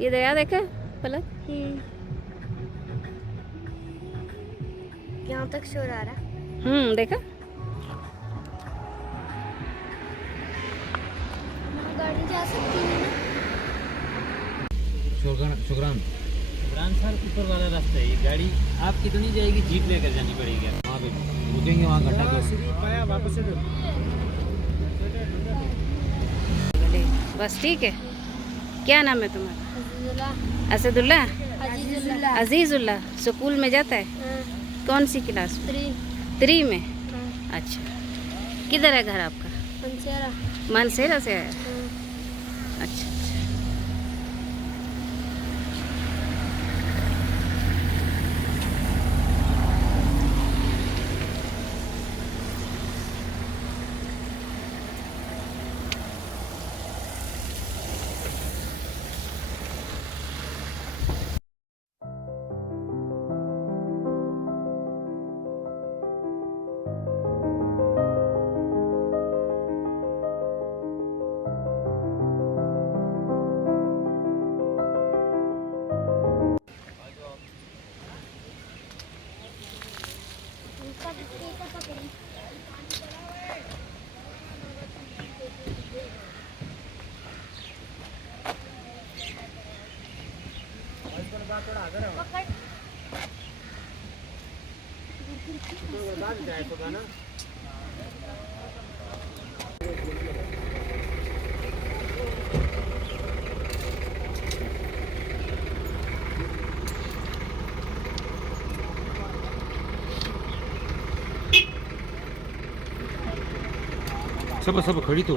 ये दया देखा पलक। यहाँ तक शोर आ रहा। देखा। गाड़ी जा सकती है ना। शुक्रान सर, ऊपर वाला रास्ता है। ये गाड़ी आपकी तो नहीं जाएगी, जीप लेकर जानी पड़ेगी। वहाँ पे रुकेंगे, वहाँ घटा कर वापस से। बस ठीक है। क्या नाम है तुम्हारा? असदुल्ला। अजीजुल्ला। स्कूल में जाता है? कौन सी क्लास? 3 में। अच्छा, किधर है घर आपका? मनसेरा से है। अच्छा। सब खड़ी तो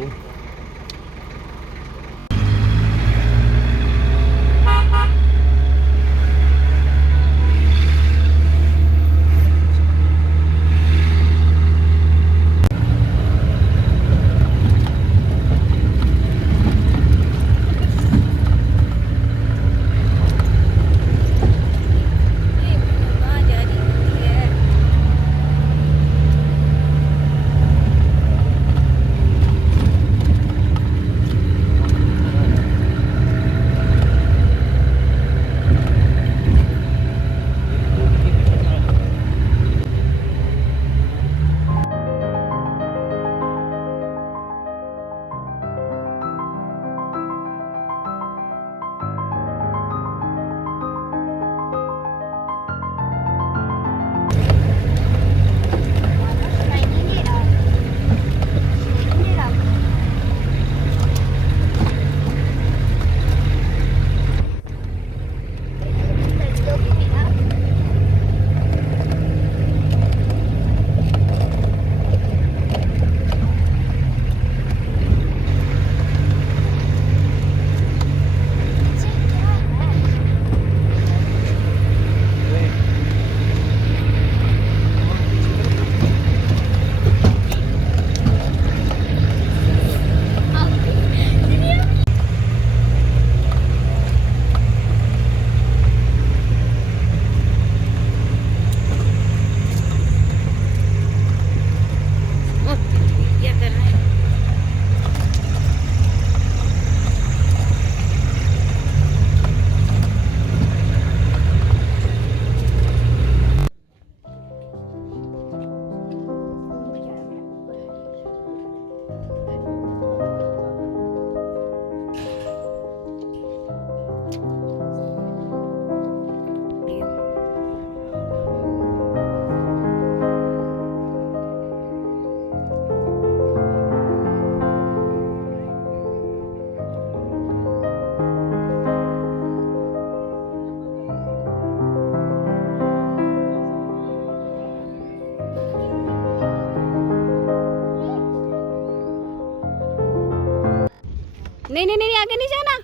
नहीं, आगे नहीं जाना।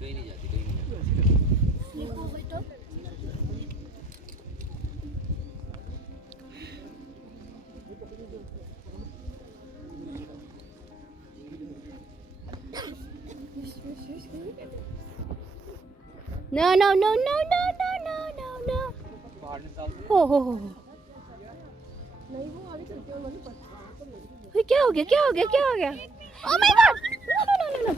कहीं नहीं जाती, कहीं नहीं जाती। No. हो। क्या हो गया? Oh my God! No.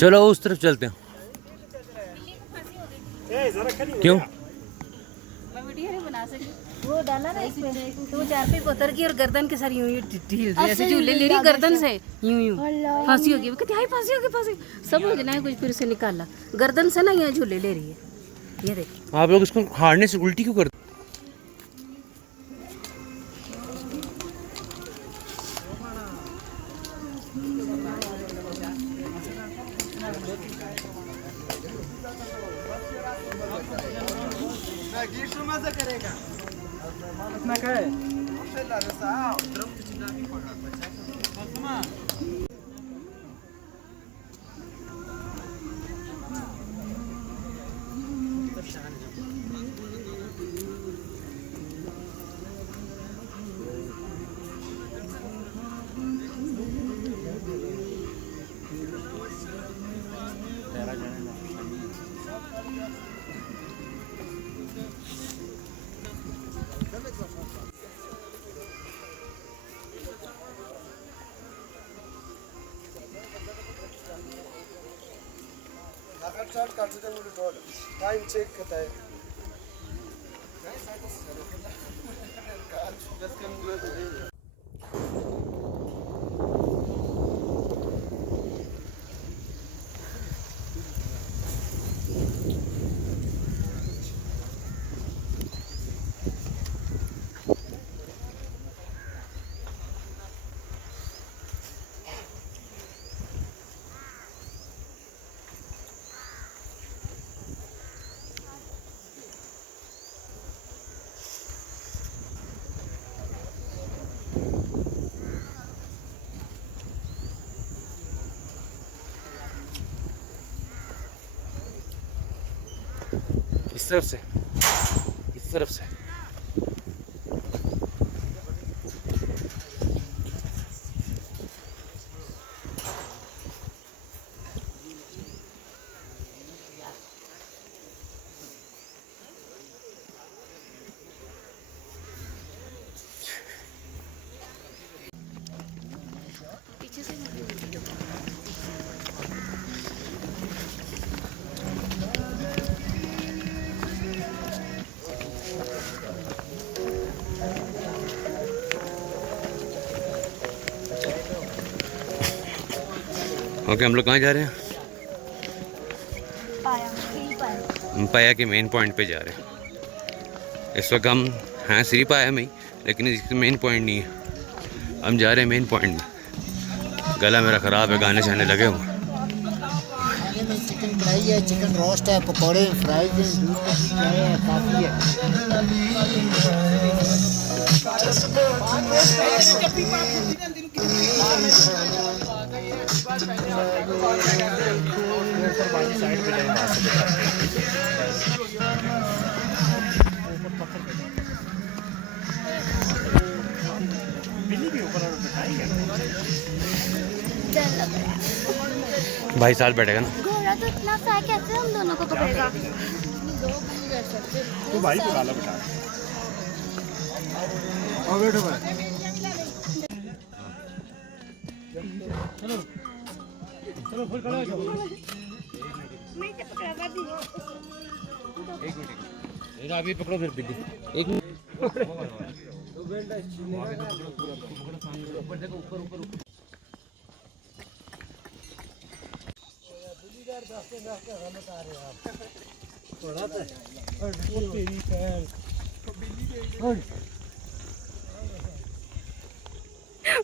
चलो उस तरफ चलते हैं। क्यों? मैं वीडियो नहीं बना सकती। वो डाला ना इसमें तो वो चार पे उतर गई और गर्दन के साथ यूं यूं ढील रही ऐसे झूले ले रही गर्दन से यूं यूं फांसी होगी। वो कहती हाय फांसी होगी फांसी समझना है कुछ फिर से निकाला गर्दन से ना यहाँ झूले ले रही है। ये देख आप लोग इसको हारने से उल्टी क्यों करते? टाइम चेक करता है। इस तरफ से इस तरफ से पीछे से ओके हम लोग कहाँ जा रहे हैं? हम पाया के मेन पॉइंट पे जा रहे हैं। इस वक्त हम हैं श्री पाया में ही, लेकिन इसके मेन पॉइंट नहीं है। हम जा रहे हैं मेन पॉइंट में। गला मेरा ख़राब है, गाने छाने लगे हुए। खाने में चिकन फ्राई है, चिकन रोस्ट है, पकौड़े फ्राई है, दूध है, काफ़ी भाई साल बैठेगा ना। घोड़ा तो इतना सा है, कैसे हम दोनों को पकड़ेगा? तो भाई को डाला बेटा। और बैठो भाई। चलो चलो फुल खड़ा हो जाओ। मैं क्या पकड़ा दी? एक मिनट अभी पकड़ो फिर बिल्ली। एक मिनट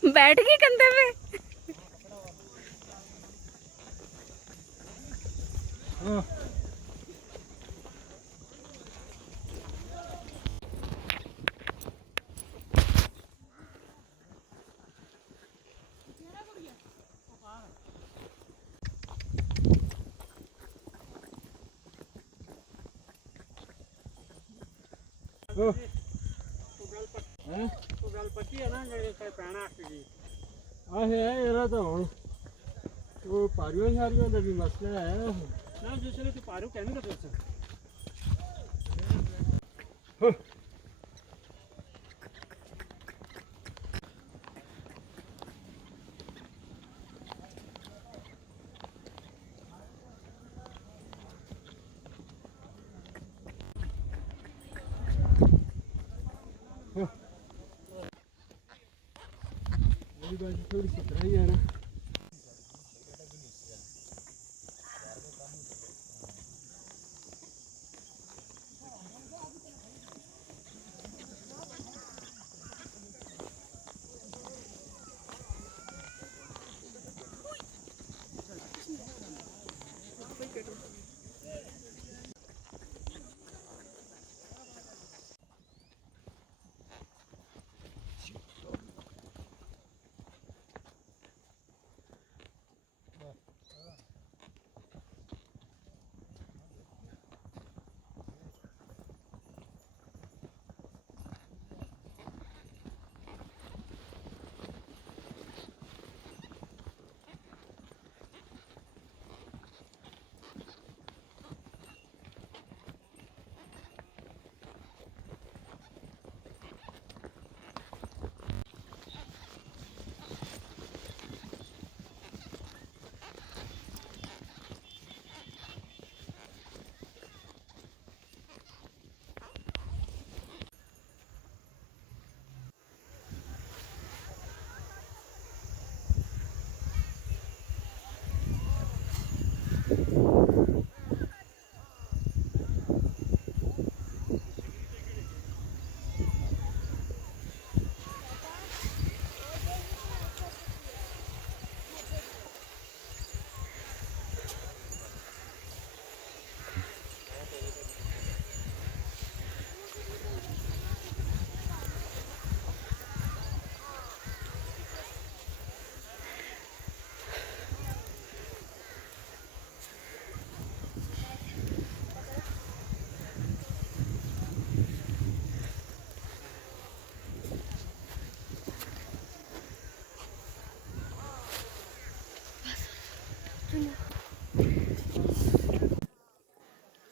बैठ गई कंधे पे।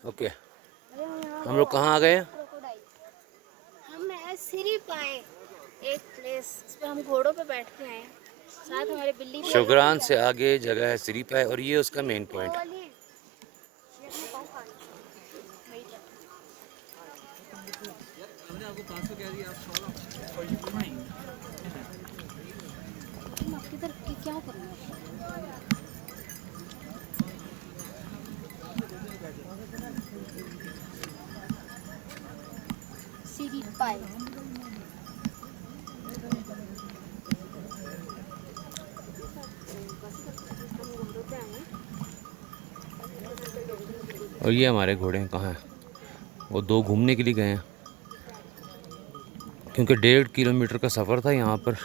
ओके, हम लोग कहाँ आ गए हैं? हम सीरी पाए एक प्लेस, इस पे हम घोड़ों पे बैठ के आए, साथ हमारे बिल्ली भी शोगरान से आगे जगह है सिरीपाय और ये उसका मेन पॉइंट। क्या करना सीरी पाए और ये हमारे घोड़े कहाँ हैं? वो दो घूमने के लिए गए हैं, क्योंकि 1.5 किलोमीटर का सफ़र था यहाँ पर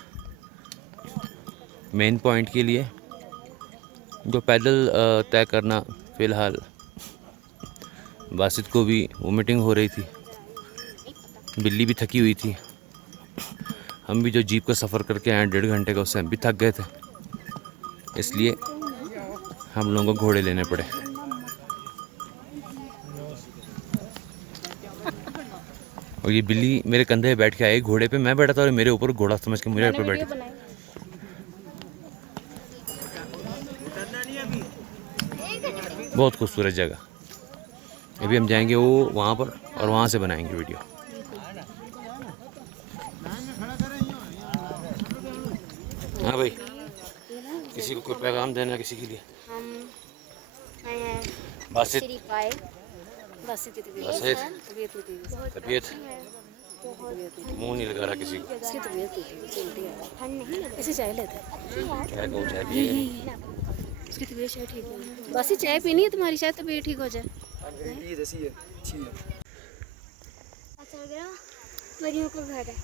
मेन पॉइंट के लिए, जो पैदल तय करना। फ़िलहाल बासित को भी वोमिटिंग हो रही थी, बिल्ली भी थकी हुई थी, हम भी जो जीप का सफ़र करके आए 1.5 घंटे का, उससे हम भी थक गए थे, इसलिए हम लोगों को घोड़े लेने पड़े। और ये बिल्ली मेरे कंधे पे बैठ के आई, घोड़े पे मैं बैठा था और मेरे ऊपर घोड़ा समझ के मेरे ऊपर बैठी। बहुत खूबसूरत जगह। अभी हम जाएंगे वो वहाँ पर और वहाँ से बनाएंगे वीडियो। हाँ भाई, किसी को कोई पैगाम देना किसी के लिए? हम आए हैं बासित, सीरी पाए। बासित की तबीयत मुँह नहीं लगा रहा किसी को। इसकी तबीयत ऐसे चाय लेते हैं, चाय को चाय पिए। उसकी तबीयत शायद ठीक है। बासी चाय पीनी है तुम्हारी, शायद तबीयत ठीक हो जाए। परियों का घर है।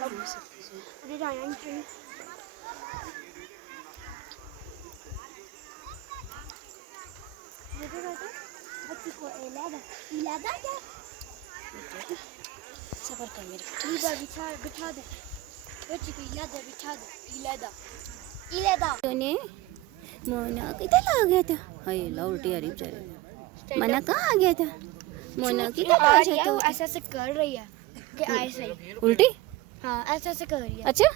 What did I enter? बच्ची को इलादा क्या? सबर कर मेरे इलादा बिठा दे। बच्ची को इलादा बिठा दे। इलादा इलेदा तूने मोना किधर आ गया था? हाय ला उल्टी आ रही बेचारे। मना कहाँ आ गया था? मोना किधर आ आ रही गया है, वो था? ऐसे ऐसे कर रही है कि ऐसे उल्टी? हाँ ऐसे ऐसे कर रही है। अच्छा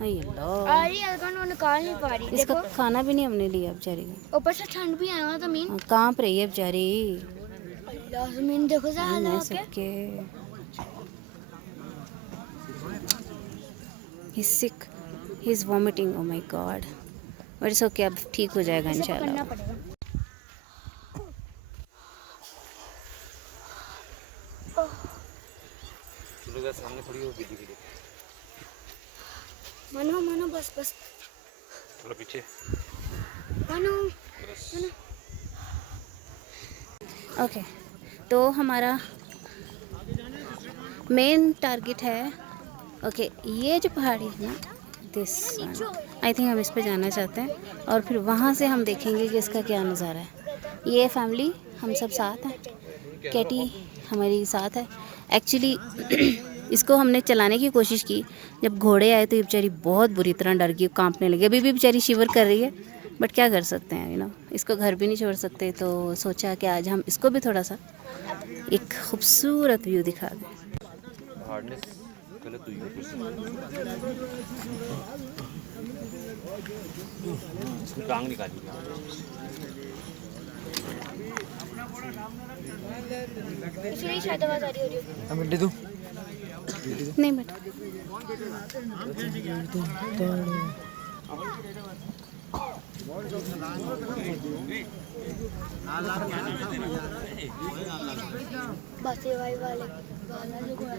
हाय ला, आ रही है लेकिन वो निकाल नहीं पा रही। इसका देखो खाना भी नहीं हमने लिया बेचारी को। ऊपर से ठंड भी आया जमीन। हाँ, कांप रही है बेचारी। अल्लाह जमीन देखो जरा नहीं हाल के। सबके he's sick, he's vomiting, oh my god, but it's okay, अब ठीक हो जाएगा ऐसे इंशाल्लाह। करना पड़ेगा। सामने खड़ी हो बिल्ली के लिए, मनो मनो बस बस थोड़ा पीछे मनो। ओके तो हमारा मेन टारगेट है ओके ये जो पहाड़ी है ना, दिस आई थिंक हम इस पे जाना चाहते हैं और फिर वहाँ से हम देखेंगे कि इसका क्या नज़ारा है। ये फैमिली हम सब साथ हैं, कैटी हमारी साथ है। एक्चुअली इसको हमने चलाने की कोशिश की, जब घोड़े आए तो ये बेचारी बहुत बुरी तरह डर गई, कांपने लगी। अभी भी बेचारी शिवर कर रही है, बट क्या कर सकते हैं, यू नो, इसको घर भी नहीं छोड़ सकते, तो सोचा कि आज हम इसको भी थोड़ा सा एक खूबसूरत व्यू दिखा दें। गलत हुई टांग निकाली। इसलिए शायद आवाज आ रही है। हम ले दूं नहीं बेटा बस ये वाले वाला जो घोड़ा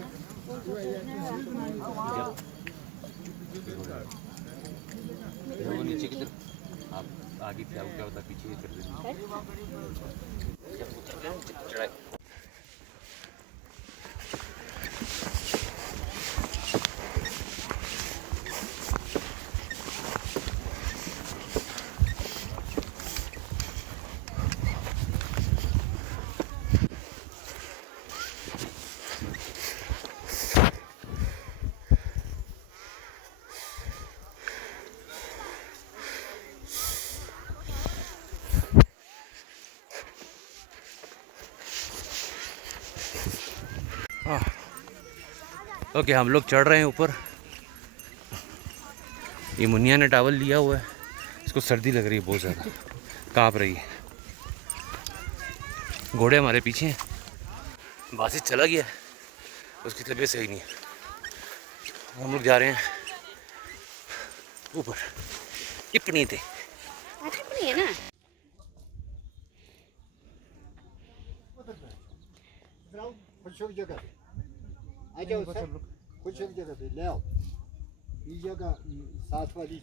वो नीचे की तरफ आप आगे क्या होता पीछे कर देना। चढ़ाई ओके हम लोग चढ़ रहे हैं ऊपर। ये मुनिया ने टावल लिया हुआ है, इसको सर्दी लग रही है बहुत ज़्यादा, काँप रही है। घोड़े हमारे पीछे हैं, बासित चला गया, उसकी तबीयत सही नहीं है। हम लोग जा रहे हैं ऊपर टिप्पणी थे। टिप्पणी है ना। खुश हो जगह पे आ जाओ सब, खुश हो जगह पे ले आओ। ये जगह साथ वाली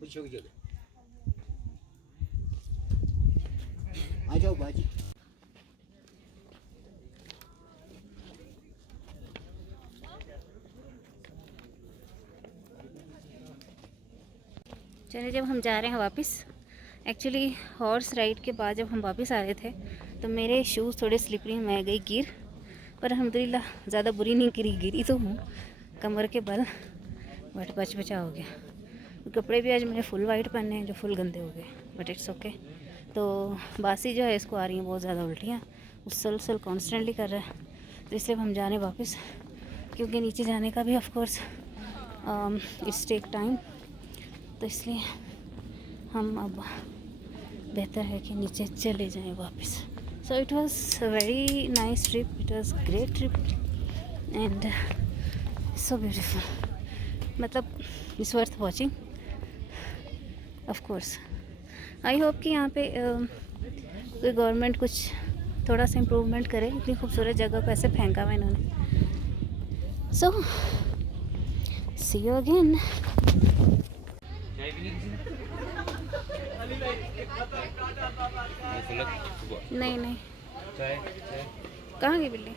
खुश हो जगह आ जाओ बाजी। चलिए जब हम जा रहे हैं वापस, एक्चुअली हॉर्स राइड के बाद जब हम वापस आ रहे थे तो मेरे शूज़ थोड़े स्लिपरी, मैं गई गिर, पर अल्हम्दुलिल्लाह ज़्यादा बुरी नहीं गिरी, गिरी तो हूँ कमर के बल, बट बचा हो गया। कपड़े भी आज मैंने फुल वाइट पहने हैं जो फुल गंदे हो गए, बट इट्स ओके। तो बासी जो है इसको आ रही हैं बहुत ज़्यादा उल्टियाँ, उसल कॉन्स्टेंटली कर रहा है, तो इसलिए हम जाने वापस, क्योंकि नीचे जाने का भी ऑफकोर्स इट्स टेक टाइम, तो इसलिए हम अब बेहतर है कि नीचे चले जाएं वापस। So it was a very nice trip, it was great trip and so beautiful, मतलब it's worth watching of course. I hope कि यहाँ पे कोई गवर्नमेंट कुछ थोड़ा सा इम्प्रूवमेंट करे, इतनी खूबसूरत जगह को ऐसे फेंका हुआ इन्होंने। सो सी यू अगेन। नहीं नहीं, कहाँ गई बिल्ली?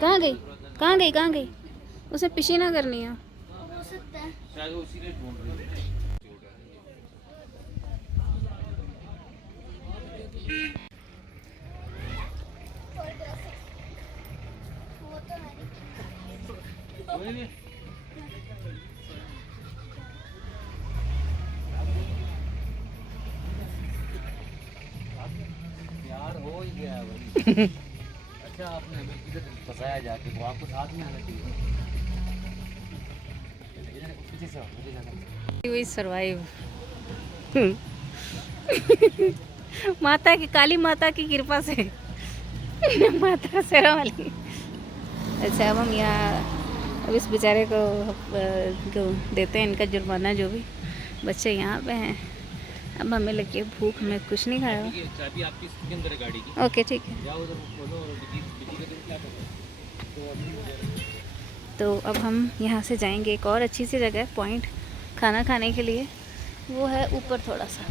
कहाँ गई? कहाँ गई? कहाँ गई? उसे पिशी ना करनी है। हो सकता है। वो तो है। यार हो ही गया भाई। अच्छा आपने हमें किधर फंसाया जाके, वो आपको साथ में आना चाहिए। पीछे से आओ, पीछे से आओ। We survive. माता की, काली माता की कृपा से। माता शेरा वाली। अच्छा अब हम यहाँ, अब इस बेचारे को देते हैं इनका जुर्माना, जो भी बच्चे यहाँ पे हैं। अब हमें लगी है भूख, हमें कुछ नहीं खाया। चाबी आपकी इसके अंदर है गाड़ी की। ओके ठीक है। जाओ उधर खोलो और बिजली का बिल क्या करो। तो अब हम यहाँ से जाएंगे एक और अच्छी सी जगह पॉइंट खाना खाने के लिए, वो है ऊपर थोड़ा सा।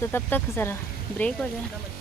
तो तब तक ज़रा ब्रेक हो जाए।